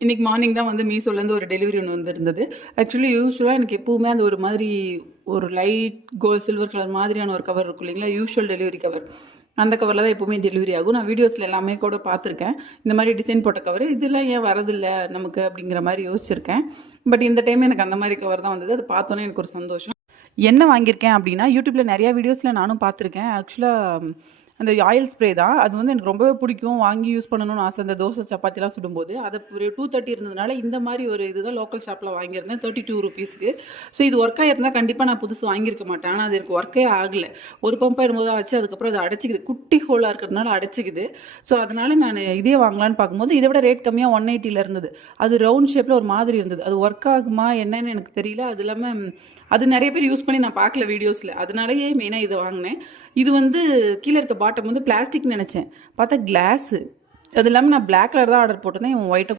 இன்றைக்கி மார்னிங் தான் வந்து மீஷோலேருந்து ஒரு டெலிவரி ஒன்று வந்திருந்தது. ஆக்சுவலி யூஸ்வலாக எனக்கு எப்போவுமே அந்த ஒரு மாதிரி ஒரு லைட் சில்வர் கலர் மாதிரியான ஒரு கவர் இருக்கும் இல்லைங்களா, யூஷுவல் டெலிவரி கவர். அந்த கவரில் தான் எப்போவுமே டெலிவரி ஆகும். நான் வீடியோஸில் எல்லாமே கூட பார்த்துருக்கேன். இந்த மாதிரி டிசைன் போட்ட கவர் இதெல்லாம் ஏன் வரதில்லை நமக்கு அப்படிங்கிற மாதிரி யோசிச்சிருக்கேன். பட் இந்த டைம் எனக்கு அந்த மாதிரி கவர் தான் வந்தது. அது பார்த்தோன்னே எனக்கு ஒரு சந்தோஷம். என்ன வாங்கியிருக்கேன் அப்படின்னா, யூடியூப்பில் நிறையா வீடியோஸில் நானும் பார்த்துருக்கேன். ஆக்சுவலாக அந்த ஆயில் ஸ்ப்ரே தான். அது வந்து எனக்கு ரொம்பவே பிடிக்கும். வாங்கி யூஸ் பண்ணணும்னு ஆசை. அந்த தோசை சப்பாத்திலாம் சுடும்போது அது ஒரு 230 இருந்ததுனால இந்த மாதிரி ஒரு இதுதான் லோக்கல் ஷாப்பில் வாங்கியிருந்தேன் 32 ருபீஸ்க்கு. ஸோ இது ஒர்க் ஆகிருந்தால் கண்டிப்பாக நான் புதுசு வாங்கியிருக்க மாட்டேன். ஆனால் அது எனக்கு ஒர்க்கே ஆகலை. ஒரு பம்ப் என்னமோ தான் ஆச்சு. அதுக்கப்புறம் அது அடைச்சிக்குது. குட்டி ஹோலாக இருக்கிறதுனால அடைச்சிக்குது. ஸோ அதனால் நான் இதே வாங்கலான்னு பார்க்கும்போது இதை விட ரேட் கம்மியாக 180 இருந்தது. அது ரவுண்ட் ஷேப்பில் ஒரு மாதிரி இருந்தது. அது ஒர்க் ஆகுமா என்னன்னு எனக்கு தெரியல. அது இல்லாமல் அது நிறைய பேர் யூஸ் பண்ணி நான் பார்க்கல வீடியோஸில். அதனாலேயே மெயினாக இதை வாங்கினேன். இது வந்து கீழே இருக்க பாட்டம் வந்து பிளாஸ்டிக்னு நினச்சேன். பார்த்தா கிளாஸு. அது இல்லாமல் நான் பிளாக் கலர் தான் ஆர்டர் போட்டிருந்தேன். இவன் ஒயிட்டை